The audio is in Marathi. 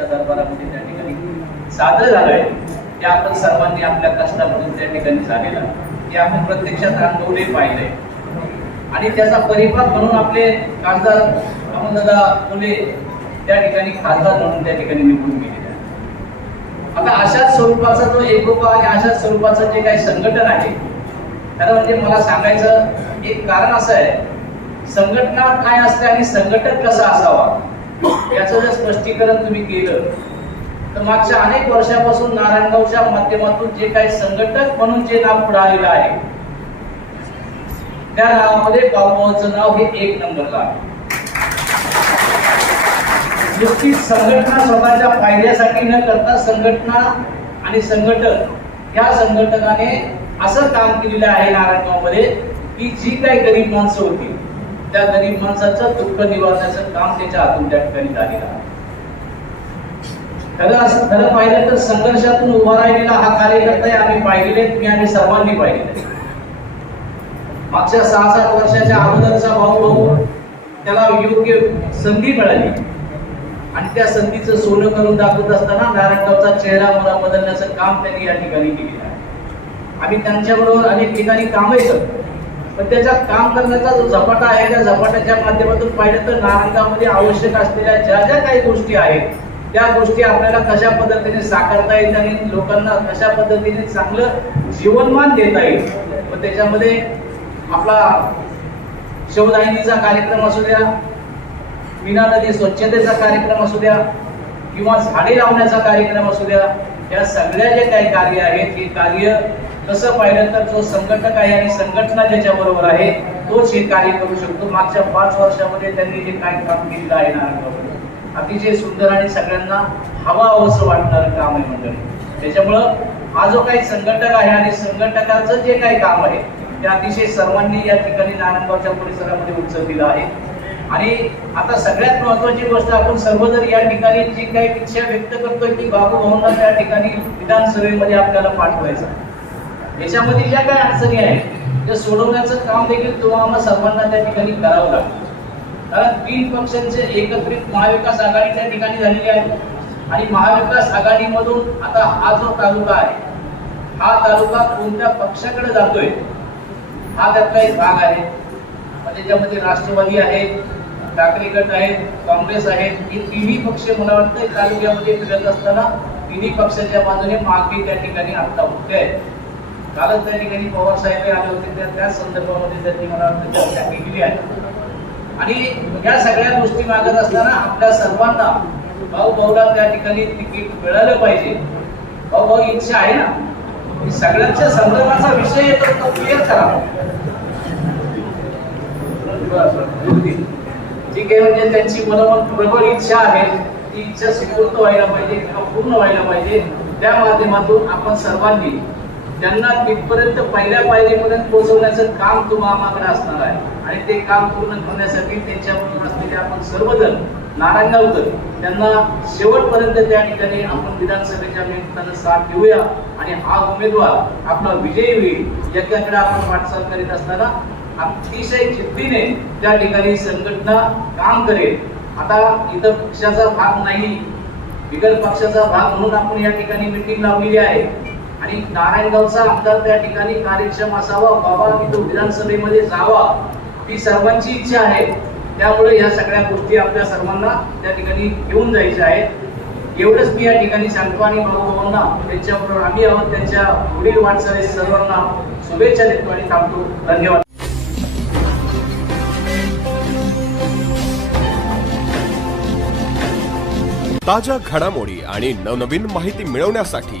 तुमच्या दरबारामध्ये त्या ठिकाणी सादर झालंय. ते आपण सर्वांनी आपल्या कष्टामधून त्या ठिकाणी झालेलं. ते आपण प्रत्यक्षात अनुभवले पाहिलंय. आणि त्याचा परिपाक म्हणून आपले खासदार अमोलदादा फुले त्या ठिकाणी खासदार म्हणून त्या ठिकाणी निवडून गेलेले आता अशाच स्वरूपाचा जो एकोपा आणि अशाच स्वरूपाचं जे काही संघटन आहे त्याला म्हणजे मला सांगायचं एक कारण असं आहे संघटना काय असते आणि संघटक कसा असावा? याचं जर स्पष्टीकरण तुम्ही केलं तर मागच्या अनेक वर्षापासून नारायणगावच्या माध्यमातून जे काही संघटक म्हणून जे नाव पुढे आलेलं आहे त्या नावामध्ये बाबूचं नाव हे एक नंबरला आहे. नुसती संघटना स्वतःच्या फायद्यासाठी न करता संघटना आणि संघटक या संघटनाने असं काम केलेलं आहे नारायणगावमध्ये की जी काही गरीब माणसं होती त्या गरीब माणसाचं दुःख निवारण्याचं काम त्याच्या हातून त्या ठिकाणी झालेलं आहे. खरं असं खरं पाहिलं तर संघर्षातून उभा राहिलेला हा कार्यकर्ता आहे आम्ही पाहिलेले मी आम्ही सर्वांनी पाहिलेले मागच्या सहा सात वर्षाच्या अगोदरचा भाऊ भाऊ त्याला योग्य संधी मिळाली. आणि त्या संधीचं सोनं करून दाखवत असताना नारायणगावचा चेहरा मला बदलण्याचं काम त्यांनी या ठिकाणी केलेलं आहे. आम्ही त्यांच्याबरोबर अनेक ठिकाणी कामही करतो. पण त्याच्यात काम करण्याचा जो झपाटा आहे त्या झपाट्याच्या माध्यमातून पाहिलं तर नारंगामध्ये आवश्यक असलेल्या ज्या ज्या काही गोष्टी आहेत त्या गोष्टी आपल्याला कशा पद्धतीने साकारता येईल आणि लोकांना कशा पद्धतीने चांगलं जीवनमान देता येईल व त्याच्यामध्ये आपला शिवदायिनीचा कार्यक्रम असू द्या मीना नदी स्वच्छतेचा कार्यक्रम असू द्या किंवा झाडे लावण्याचा कार्यक्रम असू द्या या सगळ्या जे काही कार्य आहेत हे कार्य कसं पाहिलं तर जो संघटक आहे आणि संघटना ज्याच्या बरोबर आहे तोच हे कार्य करू शकतो. मागच्या पाच वर्षामध्ये त्यांनी जे काय काम केलेलं आहे नारायणगावमध्ये अतिशय सुंदर आणि सगळ्यांना हवा असं वाटणारं काम आहे मंडळी. त्याच्यामुळं हा जो काही संघटक आहे आणि संघटकाचं जे काही काम आहे ते अतिशय सर्वांनी या ठिकाणी नारायणगावच्या परिसरामध्ये उत्सव दिला आहे. आणि आता सगळ्यात महत्वाची गोष्ट आपण सर्वजण या ठिकाणी जी काही इच्छा व्यक्त करतोय की बाबू भाऊंना त्या ठिकाणी विधानसभेमध्ये आपल्याला पाठवायचं याच्यामध्ये ज्या काही अडचणी आहेत त्या सोडवण्याचं काम देखील तुम्हाला आम्हाला सर्वांना त्या ठिकाणी करावं लागतं. कारण तीन पक्षांचे एकत्रित महाविकास आघाडी त्या ठिकाणी झालेली आहे आणि महाविकास आघाडीमधून आता हा जो तालुका आहे हा तालुका कोणत्या पक्षाकडे जातोय हा त्यातला एक भाग आहे. त्याच्यामध्ये राष्ट्रवादी आहेत ठाकरे गट आहेत काँग्रेस आहेत हे तिन्ही पक्ष मला वाटतं तालुक्यामध्ये फिरत असताना तिन्ही पक्षाच्या बाजूने मागणी त्या ठिकाणी आता होते. आहे कालच त्या ठिकाणी पवार साहेब आले होते त्या त्याच संदर्भामध्ये त्यांनी मला चर्चा केलेली आहे आणि या सगळ्या गोष्टी मागत असताना आपल्या सर्वांना भाऊ भाऊला त्या ठिकाणी तिकीट मिळालं पाहिजे. भाऊ भाऊ इच्छा आहे ना? सगळ्यांच्या संदर्भाचा विषय येतो तो क्लिअर करा. ठीक आहे म्हणजे त्यांची मनोमन प्रबळ इच्छा आहे. ती इच्छा स्वीकृत व्हायला पाहिजे किंवा पूर्ण व्हायला पाहिजे. त्या माध्यमातून आपण सर्वांनी त्यांना तिथपर्यंत पहिल्या पायरीपर्यंत पोहोचवण्याचं काम तुम्हाला असणार आहे. आणि ते काम पूर्ण करण्यासाठी त्यांच्याबरोबर असलेले आपण सर्वजण नारायणगावकर त्यांना शेवटपर्यंत त्या ठिकाणी आपण विधानसभेच्या निमित्तानं साथ देऊया. आणि हा उमेदवार आपला विजयी होईल याच्याकडे आपण वाटचाल करीत असताना अतिशय जिद्दीने त्या ठिकाणी संघटना काम करेल. आता इतर पक्षाचा भाग नाही. बिगर पक्षाचा भाग म्हणून आपण या ठिकाणी मिटिंग लावलेली आहे. आणि नारायणगावचा आमदार त्या ठिकाणी कार्यक्षम असावा. बाबा की तो विधानसभेमध्ये जावा. ही सर्वांची इच्छा आहे. त्यामुळे ह्या सगळ्या गोष्टी आपल्या सर्वांना त्या ठिकाणी घेऊन जायच्या आहेत. एवढंच मी या ठिकाणी सांगतो आणि भाऊभावांना त्यांच्याबरोबर आम्ही आहोत. त्यांच्या पुढील वाटचाली सर्वांना शुभेच्छा देतो आणि थांबतो. धन्यवाद. ताज्या घडामोडी आणि नवनवीन माहिती मिळवण्यासाठी